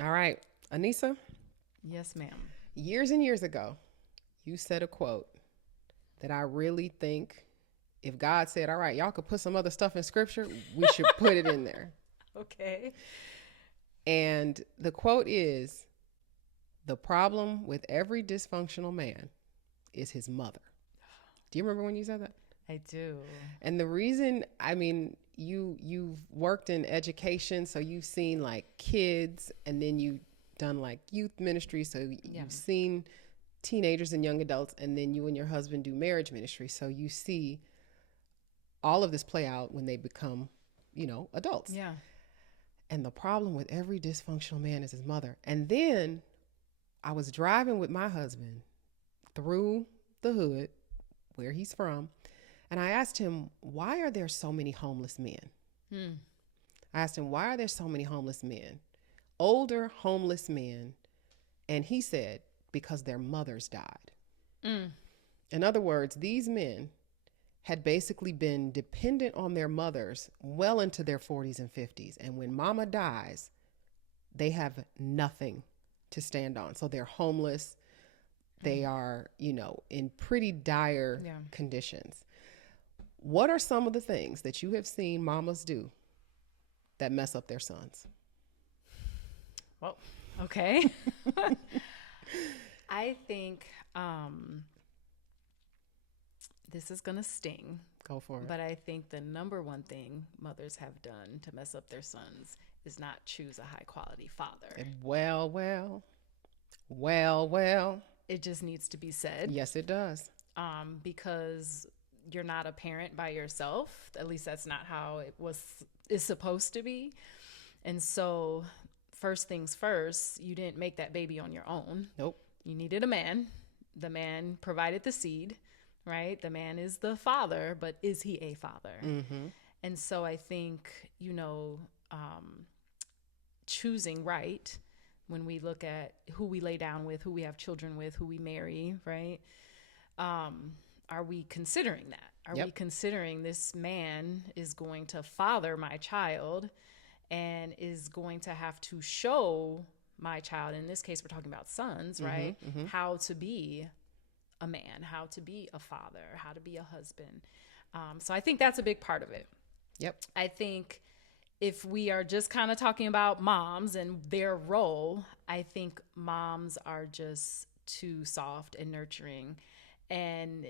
All right, Aneesa, Yes, ma'am. years and years ago, you said a quote that I really think if God said, all right, y'all could put some other stuff in scripture, we should put it in there. Okay. And the quote is the problem with every dysfunctional man is his mother. Do you remember when you said that? I do. And the reason, I mean, you've worked in education, so you've seen like kids, and then you done like youth ministry, so Yeah. you've seen teenagers and young adults, and then you and your husband do marriage ministry, so you see all of this play out when they become, adults. Yeah. And the problem with every dysfunctional man is his mother. And then I was driving with my husband through the hood where he's from, and I asked him, why are there so many homeless men? Hmm. I asked him, why are there so many homeless men? Older homeless men. And he said, because their mothers died. Mm. In other words, these men had basically been dependent on their mothers well into their 40s and 50s. And when mama dies, they have nothing to stand on. So they're homeless. They are, in pretty dire Yeah. conditions. What are some of the things that you have seen mamas do that mess up their sons? Well, okay. I think this is going to sting, Go for it. but I think the number one thing mothers have done to mess up their sons is not choose a high quality father. Well, well, well. It just needs to be said Yes, it does. because you're not a parent by yourself. At least that's not how it is supposed to be. And so, first things first, you didn't make that baby on your own. Nope. You needed a man. The man provided the seed, right? The man is the father, but is he a father? Mm-hmm. And so I think, choosing right when we look at who we lay down with, who we have children with, who we marry, right? Are we considering that? Are we Yep. considering this man is going to father my child and is going to have to show my child, in this case, we're talking about sons, right? Mm-hmm. How to be a man, how to be a father, how to be a husband. So I think that's a big part of it. Yep. I think if we are just kind of talking about moms and their role, I think moms are just too soft and nurturing. And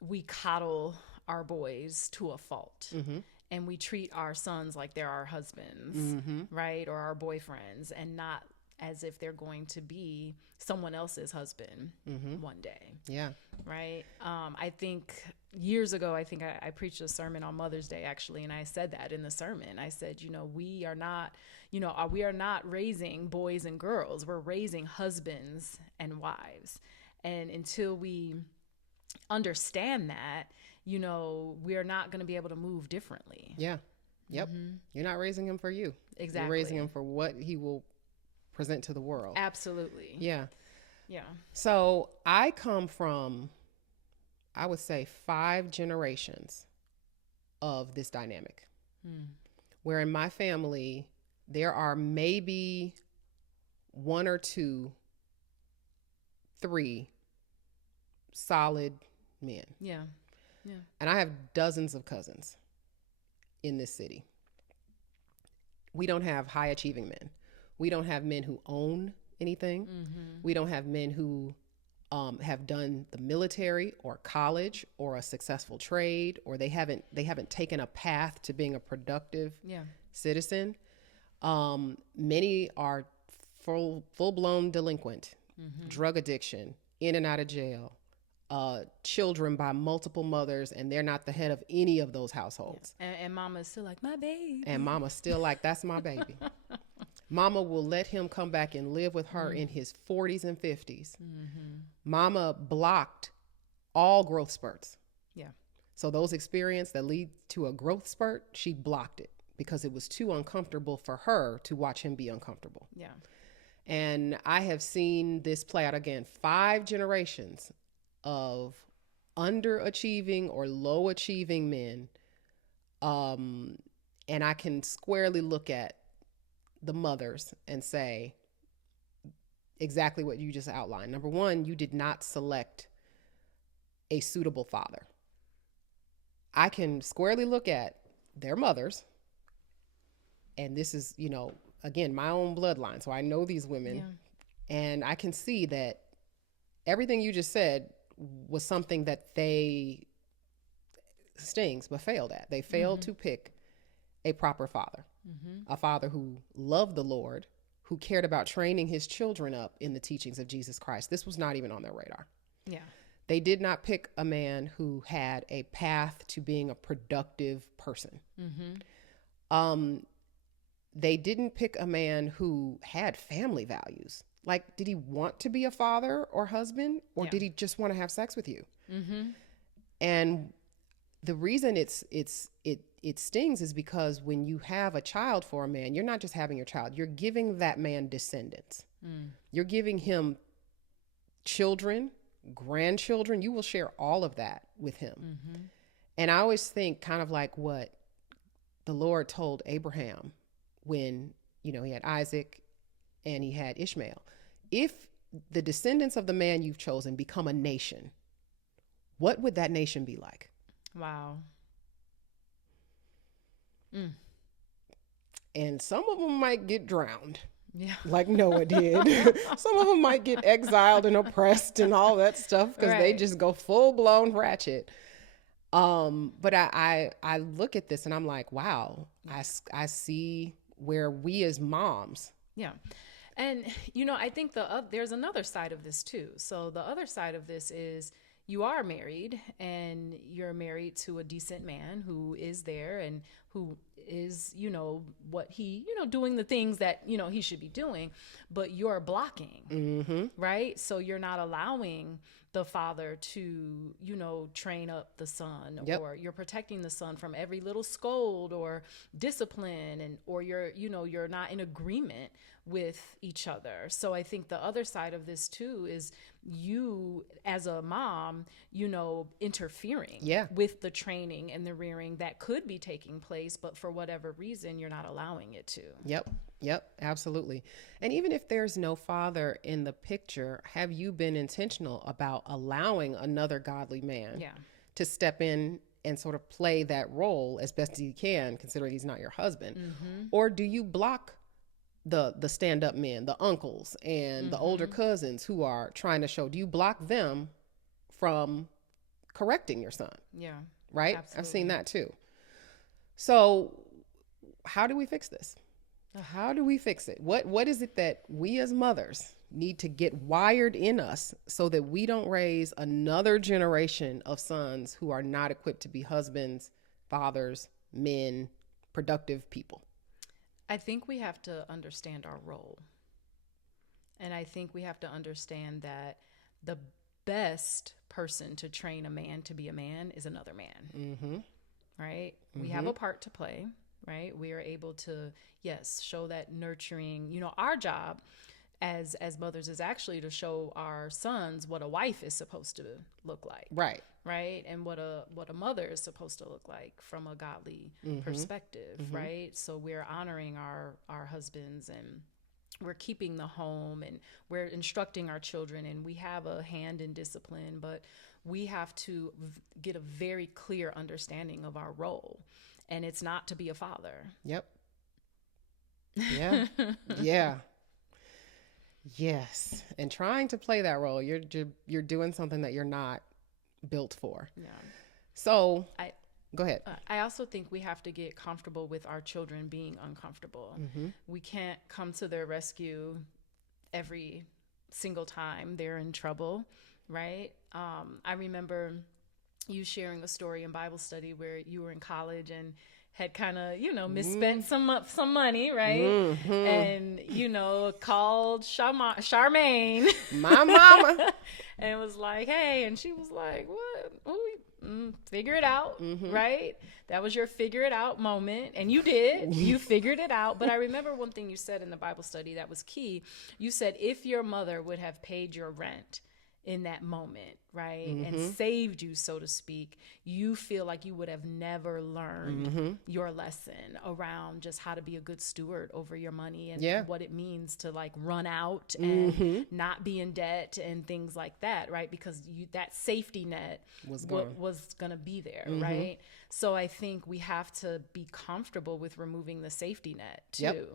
we coddle our boys to a fault. Mm-hmm. And we treat our sons like they're our husbands, Mm-hmm. right? Or our boyfriends, and not as if they're going to be someone else's husband Mm-hmm. one day, Yeah. right? I think years ago, I preached a sermon on Mother's Day actually, and I said that in the sermon. I said, we are not, we are not raising boys and girls. We're raising husbands and wives, and until we understand that, we are not going to be able to move differently. Yeah. Yep. You're not raising him for you. Exactly. You're raising him for what he will present to the world. Absolutely. Yeah. Yeah. So I come from, I would say, 5 generations of this dynamic, where in my family, there are maybe one or two, three solid men. Yeah. Yeah. And I have dozens of cousins in this city. We don't have high achieving men. We don't have men who own anything. Mm-hmm. We don't have men who have done the military or college or a successful trade, or they haven't taken a path to being a productive Yeah. citizen. Many are full blown delinquent, drug addiction, in and out of jail, children by multiple mothers, and they're not the head of any of those households. And mama's still like, my baby. And mama's still like, that's my baby. Mama will let him come back and live with her in his 40s and 50s. Mama blocked all growth spurts. Yeah. So those experiences that lead to a growth spurt, she blocked it because it was too uncomfortable for her to watch him be uncomfortable. Yeah. And I have seen this play out again, 5 generations of underachieving or low achieving men. And I can squarely look at the mothers and say exactly what you just outlined. Number one, you did not select a suitable father. I can squarely look at their mothers, and this is, again, my own bloodline. So I know these women, and I can see that everything you just said was something that they stings, but failed at. They failed to pick a proper father, a father who loved the Lord, who cared about training his children up in the teachings of Jesus Christ. This was not even on their radar. Yeah. They did not pick a man who had a path to being a productive person. They didn't pick a man who had family values. Like, did he want to be a father or husband, or did he just want to have sex with you? And the reason it stings is because when you have a child for a man, you're not just having your child, you're giving that man descendants. You're giving him children, grandchildren. You will share all of that with him. And I always think kind of like what the Lord told Abraham when, he had Isaac and he had Ishmael. If the descendants of the man you've chosen become a nation, what would that nation be like? Wow. And some of them might get drowned. Yeah. Like Noah did. Some of them might get exiled and oppressed and all that stuff because they just go full blown ratchet. But I look at this and I'm like, wow, I see where we as moms. Yeah. And, I think there's another side of this too. So the other side of this is you are married and you're married to a decent man who is there and who is, what he, doing the things that, he should be doing, but you're blocking, right? So you're not allowing the father to, train up the son, or you're protecting the son from every little scold or discipline, or you're not in agreement with each other. So I think the other side of this too is you as a mom, interfering with the training and the rearing that could be taking place, but for whatever reason, you're not allowing it to. Yep, absolutely. And even if there's no father in the picture, have you been intentional about allowing another godly man to step in and sort of play that role as best as he can, considering he's not your husband? Or do you block the stand-up men, the uncles and the older cousins who are trying to show? Do you block them from correcting your son? Yeah. Right? Absolutely. I've seen that too. So how do we fix this? How do we fix it? What is it that we as mothers need to get wired in us so that we don't raise another generation of sons who are not equipped to be husbands, fathers, men, productive people? I think we have to understand our role. And I think we have to understand that the best person to train a man to be a man is another man. Right? We have a part to play, right? We are able to, show that nurturing. Our job as mothers is actually to show our sons what a wife is supposed to look like. Right. And what a mother is supposed to look like from a godly perspective. Right. So we're honoring our husbands, and we're keeping the home, and we're instructing our children, and we have a hand in discipline, but we have to get a very clear understanding of our role. And it's not to be a father. Yep. Yeah. Yeah. Yes. And trying to play that role, you're doing something that you're not built for. Yeah. So go ahead. I also think we have to get comfortable with our children being uncomfortable. We can't come to their rescue every single time they're in trouble, right? I remember you sharing a story in Bible study where you were in college and had kind of, misspent some money, right? And, called Charmaine, my mama, and was like, hey, and she was like, what? Figure it out, right? That was your figure it out moment. And you did. You figured it out. But I remember one thing you said in the Bible study that was key. You said, if your mother would have paid your rent in that moment, right? And saved you, so to speak, you feel like you would have never learned your lesson around just how to be a good steward over your money and what it means to like run out and not be in debt and things like that, right? Because that safety net was going to be there, right? So I think we have to be comfortable with removing the safety net too.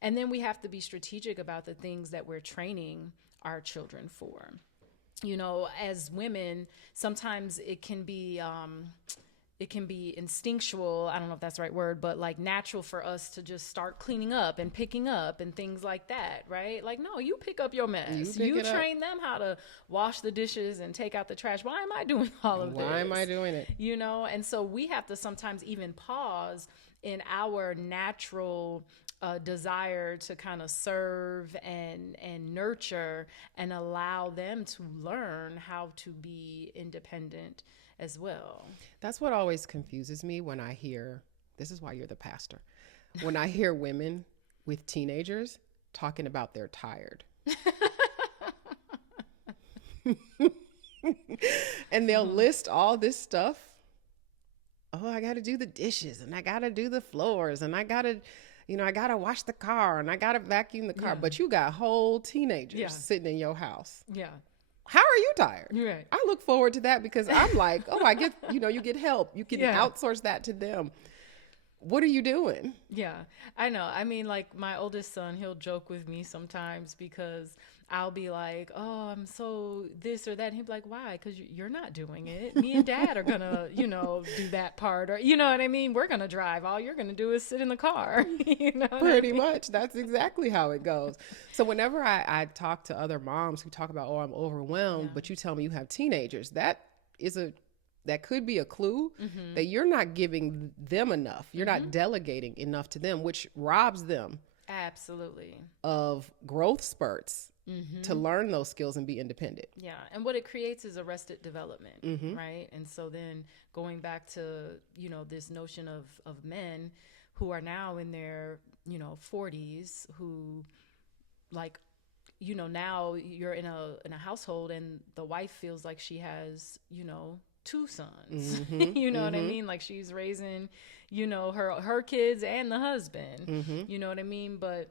And then we have to be strategic about the things that we're training our children for. You know, as women, sometimes it can be instinctual. I don't know if that's the right word, but like natural for us to just start cleaning up and picking up and things like that, right? Like, no, you pick up your mess. You train them how to wash the dishes and take out the trash. Why am I doing all of this? Why am I doing it? You know, and so we have to sometimes even pause in our natural desire to kind of serve and nurture and allow them to learn how to be independent as well. That's what always confuses me when I hear, this is why you're the pastor, when I hear women with teenagers talking about they're tired. And they'll list all this stuff. Oh, I got to do the dishes and I got to do the floors and I got to wash the car and I got to vacuum the car. Yeah. But you got whole teenagers sitting in your house. Yeah. How are you tired? Right. I look forward to that because I'm like, oh, I get, you get help. You can outsource that to them. What are you doing? Yeah, I know. I mean, like my oldest son, he'll joke with me sometimes because I'll be like, oh, I'm so this or that. And he'll be like, why? Because you're not doing it. Me and dad are going to, do that part. Or, you know what I mean? We're going to drive. All you're going to do is sit in the car. Pretty much. That's exactly how it goes. So whenever I talk to other moms who talk about, oh, I'm overwhelmed, but you tell me you have teenagers, that could be a clue that you're not giving them enough. You're not delegating enough to them, which robs them absolutely of growth spurts to learn those skills and be independent. Yeah. And what it creates is arrested development, right? And so then going back to, this notion of men who are now in their, 40s who like, now you're in a household and the wife feels like she has, 2 sons, you know what I mean? Like she's raising, her kids and the husband, you know what I mean? But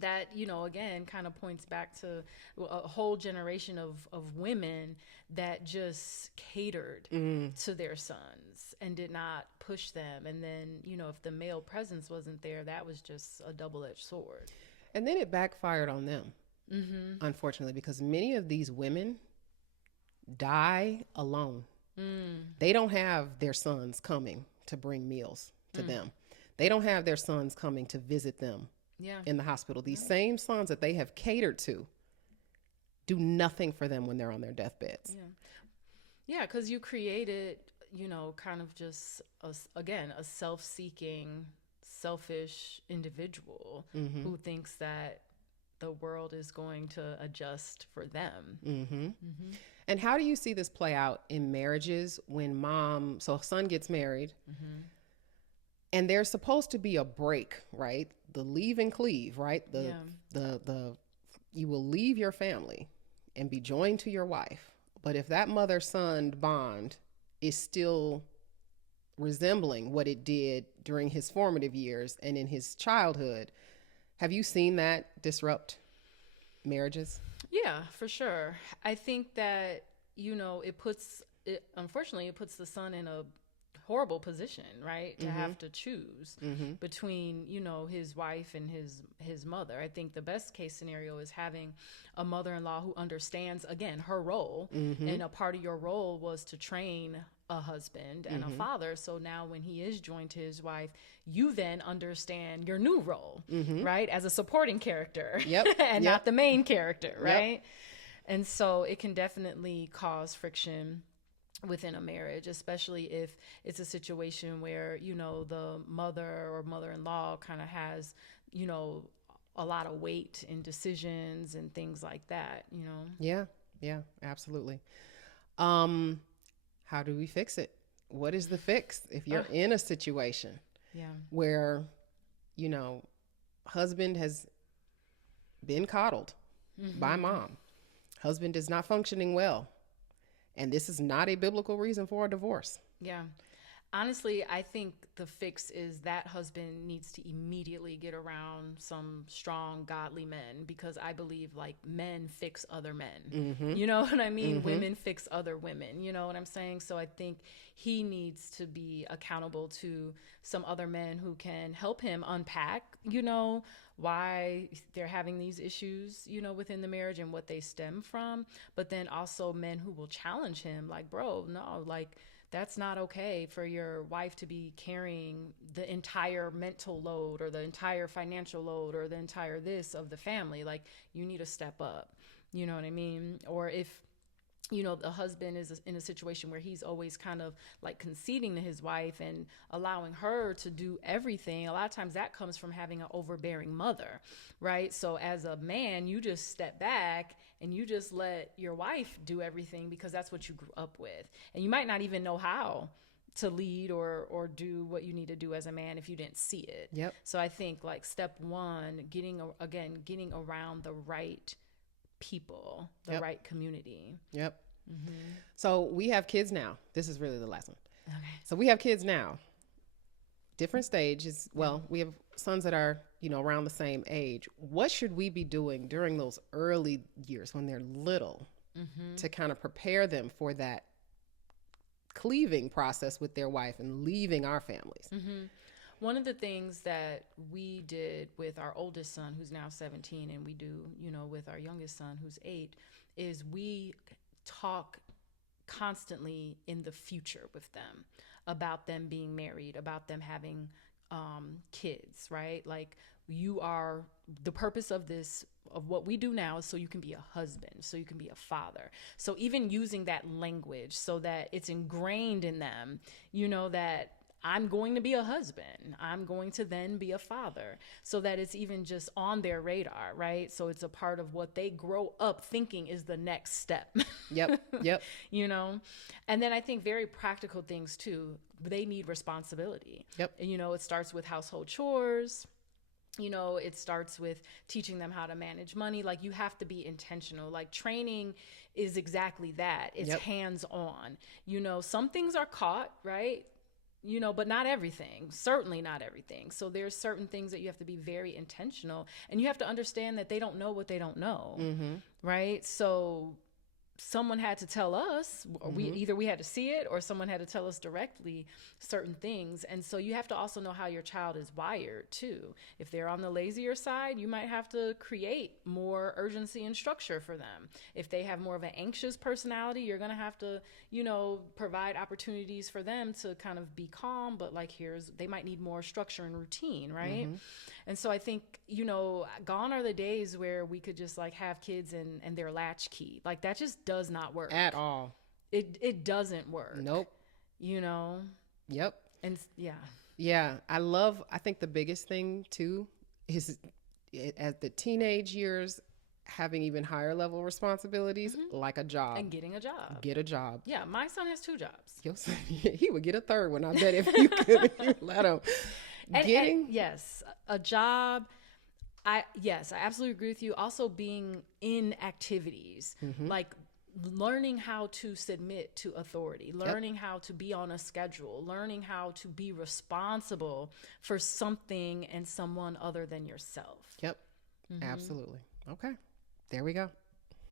that, again, kind of points back to a whole generation of women that just catered to their sons and did not push them. And then, if the male presence wasn't there, that was just a double-edged sword. And then it backfired on them, unfortunately, because many of these women die alone. They don't have their sons coming to bring meals to them. They don't have their sons coming to visit them in the hospital. These same sons that they have catered to do nothing for them when they're on their deathbeds. Yeah, because you created, kind of just, a self-seeking, selfish individual who thinks that the world is going to adjust for them. And how do you see this play out in marriages when son gets married and there's supposed to be a break, right? The leave and cleave, right? You will leave your family and be joined to your wife. But if that mother-son bond is still resembling what it did during his formative years and in his childhood, have you seen that disrupt marriages? Yeah, for sure. I think that, unfortunately, it puts the son in a horrible position, right? To have to choose between, his wife and his mother. I think the best case scenario is having a mother-in-law who understands, again, her role. And a part of your role was to train a husband and a father. So now when he is joined to his wife, you then understand your new role, right? As a supporting character and not the main character, right? And so it can definitely cause friction within a marriage, especially if it's a situation where, the mother or mother-in-law kind of has, a lot of weight in decisions and things like that, Yeah, absolutely. How do we fix it? What is the fix if you're in a situation where, husband has been coddled by mom? Husband is not functioning well. And this is not a biblical reason for a divorce. Yeah. Honestly, I think the fix is that husband needs to immediately get around some strong, godly men, because I believe like men fix other men. Mm-hmm. You know what I mean? Mm-hmm. Women fix other women. You know what I'm saying? So I think he needs to be accountable to some other men who can help him unpack, why they're having these issues, within the marriage and what they stem from. But then also men who will challenge him like, bro, no, like, that's not okay for your wife to be carrying the entire mental load or the entire financial load or the entire this of the family. Like, you need to step up. You know what I mean? Or if, the husband is in a situation where he's always kind of like conceding to his wife and allowing her to do everything. A lot of times that comes from having an overbearing mother, right? So as a man, you just step back and you just let your wife do everything because that's what you grew up with. And you might not even know how to lead or do what you need to do as a man if you didn't see it. Yep. So I think like step one, getting around the right people, the Yep. right community. Yep. Mm-hmm. So we have kids now. This is really the last one. Okay. So we have kids now. Different stages. Well, we have sons that are, around the same age. What should we be doing during those early years when they're little Mm-hmm. to kind of prepare them for that cleaving process with their wife and leaving our families? Mm-hmm. One of the things that we did with our oldest son, who's now 17, and we do, with our youngest son, who's 8, is we talk constantly in the future with them about them being married, about them having kids, right? Like, the purpose of what we do now is so you can be a husband, so you can be a father. So even using that language so that it's ingrained in them, that I'm going to be a husband, I'm going to then be a father, so that it's even just on their radar, right? So it's a part of what they grow up thinking is the next step. Yep. And then I think very practical things too. They need responsibility. Yep. It starts with household chores. It starts with teaching them how to manage money. Like, you have to be intentional. Like, training is exactly that. It's Yep. hands-on. Some things are caught, right? But not everything, certainly not everything. So there's certain things that you have to be very intentional, and you have to understand that they don't know what they don't know. Mm-hmm. Right? So someone had to tell us, or we had to see it, or someone had to tell us directly certain things. And so you have to also know how your child is wired too. If they're on the lazier side, you might have to create more urgency and structure for them. If they have more of an anxious personality, you're going to have to, provide opportunities for them to kind of be calm, but like they might need more structure and routine, right? Mm-hmm. And so I think, gone are the days where we could just like have kids and their latchkey. Like, that just does not work. At all. It doesn't work. Nope. Yep. And yeah. Yeah. I think the biggest thing too is at the teenage years, having even higher level responsibilities, like a job. And getting a job. Get a job. Yeah. My son has 2 jobs. Your son, he would get a third one, I bet, if you could let him. And yes, a job. I absolutely agree with you. Also being in activities, like learning how to submit to authority, learning how to be on a schedule, learning how to be responsible for something and someone other than yourself. Yep. Absolutely. Okay. There we go.